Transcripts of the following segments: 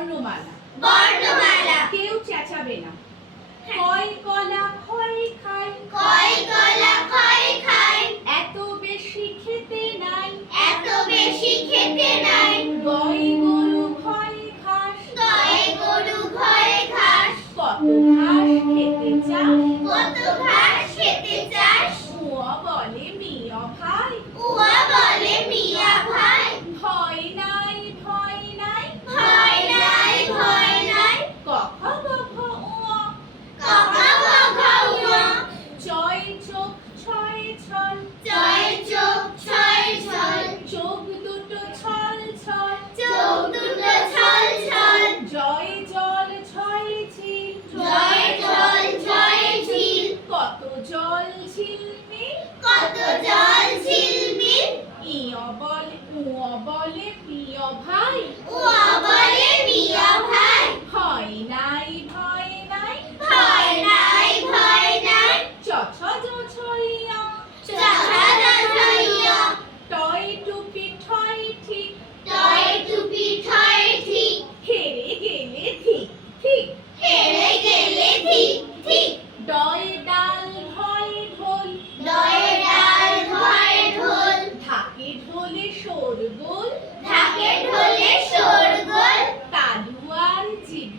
বর্ণমালা। বর্ণমালা। কেউ চেঁচাবে না। কই কলা খই খাই। কই কলা খই খাই। এত বেশি খেতে নাই। এত বেশি খেতে নাই। গই গরু খই ঘাস। গই গরু খই ঘাস। কত ঘাস খেতে চাও কত ঘাস খেতে চাও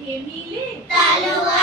que.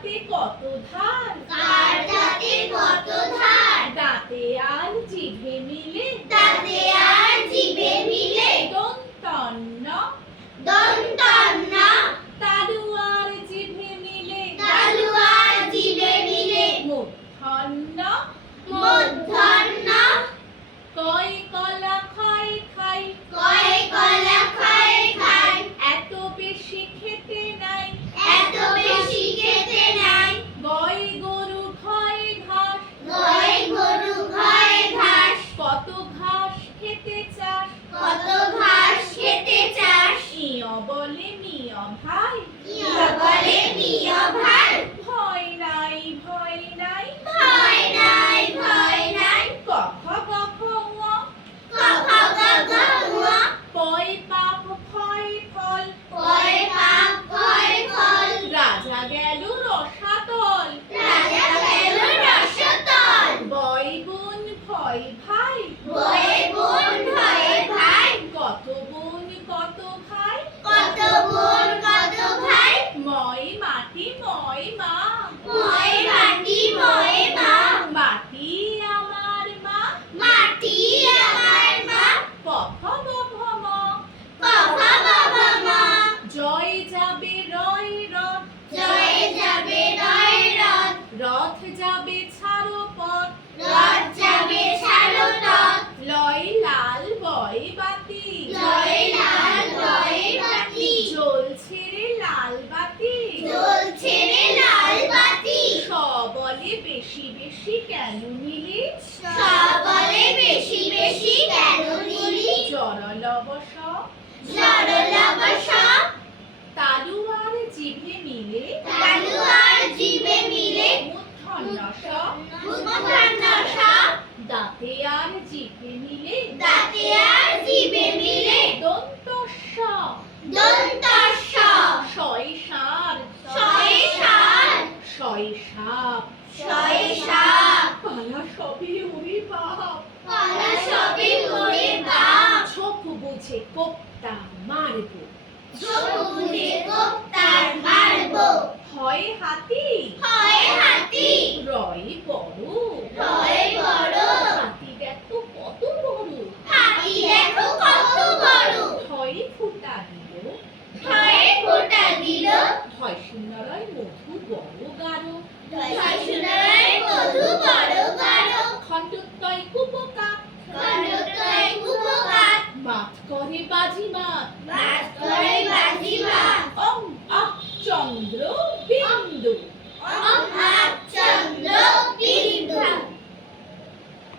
দাঁতে কত ধান আর দাঁতে কত ধান দাঁতে আর জিভে মিলে। দাঁতে আর জিভে মিলে। বলে মিয়া ভাই মিয়া বলে মিয়া ভাই লবস লবস তালু আর জিভে মিলে তালু আর জিভে মিলে মূর্ধন্যস মূর্ধন্যস দাঁতে আর জিভে মিলে দাঁতে আর জিভে মিলে দন্তস্য দন্তস্য শয়ে সার শয়ে সার শয়ে সাপ শয়ে সাপ পালা সবে ওরে বাপ পালা সবে ওরে কোপ্তা মারব। জমুনে কোপ্তার মারব। হয় হাতি। হয় হাতি। রয় বড়। রয় বড়। হাতি দেখো কত বড়। হাতি দেখো কত বড়। হয় ফুটা দিল। হয় ফুটা দিল। হয় সুন্দরায় মধু বড় গাঢ়। হয় সুন্দরায় মধু বড় গাঢ়। Bye.